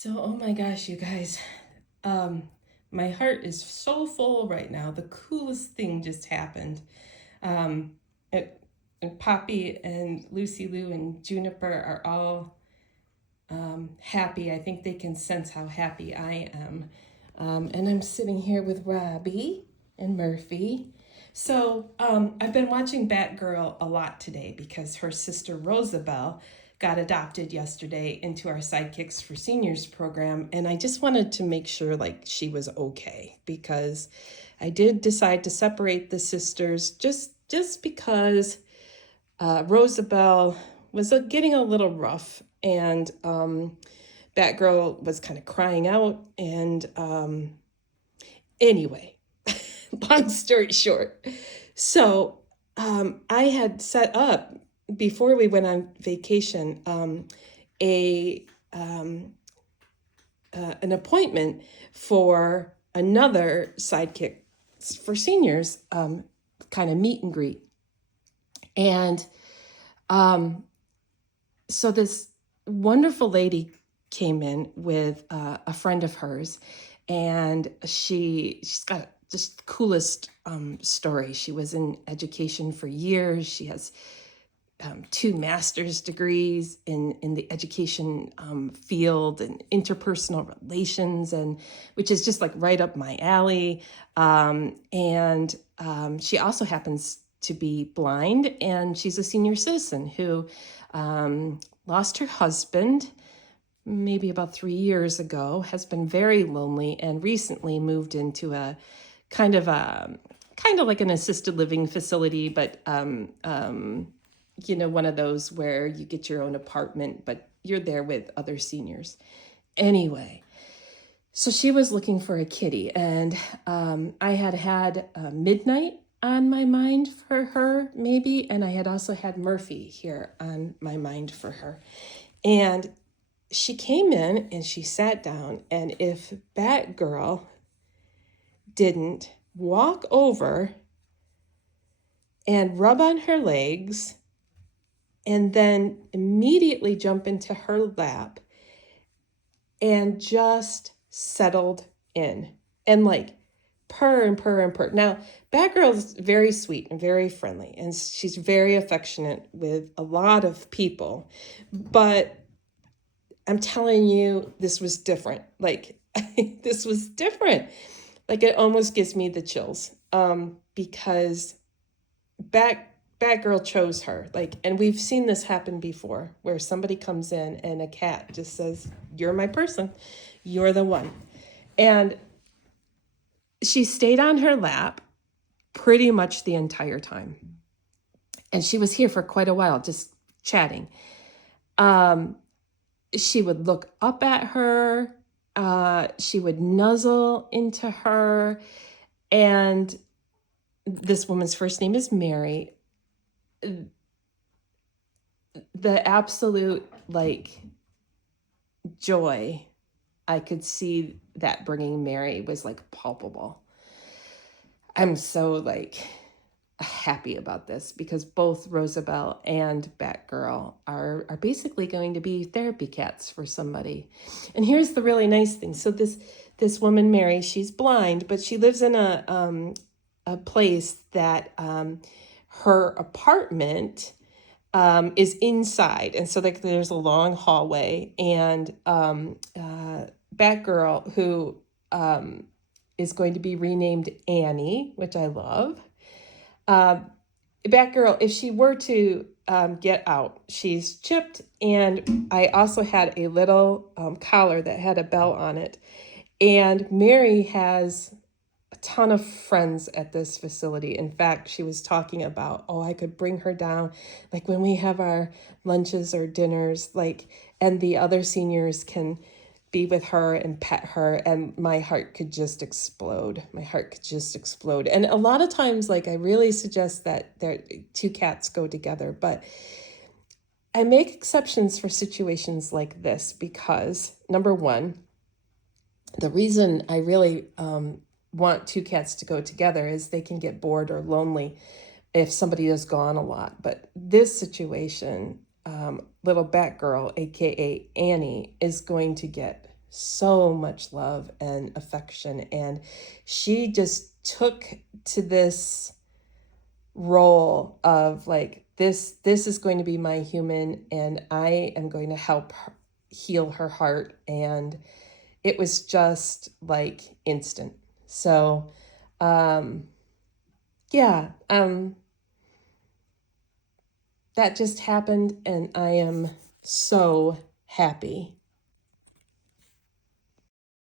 So, oh my gosh, you guys, um, my heart is so full right now. The coolest thing just happened. Um, it, and Poppy and Lucy Lou and Juniper are all happy. I think they can sense how happy I am. And I'm sitting here with Robbie and Murphy. So I've been watching Batgirl a lot today because her sister Rosabelle got adopted yesterday into our Sidekicks for Seniors program, and I just wanted to make sure like she was okay because I did decide to separate the sisters just because Rosabelle was getting a little rough, and Batgirl was kind of crying out. And anyway, long story short, so I had set up before we went on vacation a an appointment for another sidekick for seniors kind of meet and greet. And so this wonderful lady came in with a friend of hers, and she's got just the coolest story. She was in education for years. She has two master's degrees in the education field and interpersonal relations, and which is just like right up my alley. And she also happens to be blind, and she's a senior citizen who lost her husband maybe about 3 years ago, has been very lonely, and recently moved into a kind of like an assisted living facility, but one of those where you get your own apartment, but you're there with other seniors. Anyway, so she was looking for a kitty, and I had midnight on my mind for her, maybe, and I had also had Murphy here on my mind for her. And she came in and she sat down, and if Batgirl didn't walk over and rub on her legs and then immediately jump into her lap and just settled in and like purr and purr and purr. Now, Batgirl is very sweet and very friendly, and she's very affectionate with a lot of people, but I'm telling you, this was different. Like, this was different. Like, it almost gives me the chills because Batgirl chose her. Like, and we've seen this happen before where somebody comes in and a cat just says, "You're my person. You're the one." And she stayed on her lap pretty much the entire time. And she was here for quite a while, just chatting. She would look up at her. She would nuzzle into her. And this woman's first name is Mary. The absolute like joy I could see that bringing Mary was like palpable. I'm so like happy about this because both Rosabelle and Batgirl are basically going to be therapy cats for somebody. And here's the really nice thing. So this woman Mary, she's blind, but she lives in a place that her apartment is inside, and so like there's a long hallway, and Batgirl, who is going to be renamed Annie, which I love. Batgirl, if she were to get out, she's chipped, and I also had a little collar that had a bell on it. And Mary has a ton of friends at this facility. In fact, she was talking about, oh, I could bring her down, like when we have our lunches or dinners, like, and the other seniors can be with her and pet her, and my heart could just explode. My heart could just explode. And a lot of times, like, I really suggest that two cats go together, but I make exceptions for situations like this because, number one, the reason I really want two cats to go together is they can get bored or lonely if somebody is gone a lot. But this situation, little Batgirl, aka Annie, is going to get so much love and affection, and she just took to this role of like, this is going to be my human, and I am going to help her heal her heart. And it was just like instant. So um yeah, that just happened, and I am so happy